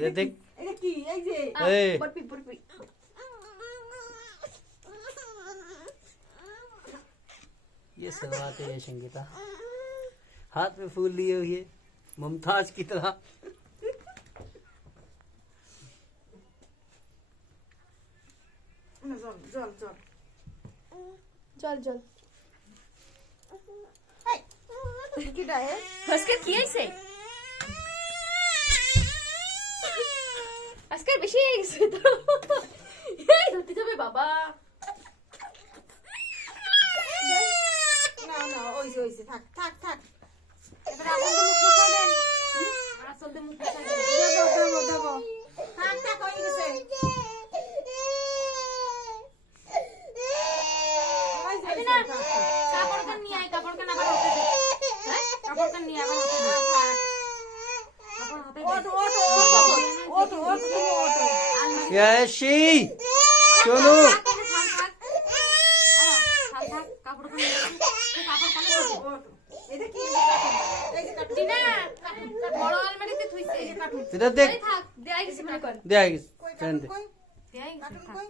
এটা দেখ এটা কি এই যে এই বরফি বরফি ये सलवाते हैं संगीता हाथ में फूल लिए हुए मुमताज की तरह না জল জল জল চল চল এই কি ডায়ে আজকে কি হইছে আজকে বেশি হয়ে গেছে তো এই ধরতে যাবে বাবা না না ওইছে ওইছে থাক থাক থাক এবারে আসল মুখ দেন দেবো দেবো দেবো থাক থাক হয়ে গেছে এই না কাপড় কান নিয়ে আয় কাপড় কান আবার হতে দে হ্যাঁ কাপড় কান নিয়ে আবার হতে দে কাপড় হতে দে ওটো ওটো ওটো ওটো তুমি ওটো कैशी चलो কাপড় কান নিয়ে কাপড় কান ওটো এটা কি এই যে কাটুন দিনা বড় আলমারিতে থুইছে কাটুন इधर देख থাক দেই গেছে মনে কর दे आएगी কই चैन কাটুন दे কই দেই গেছে কাটুন থাক কই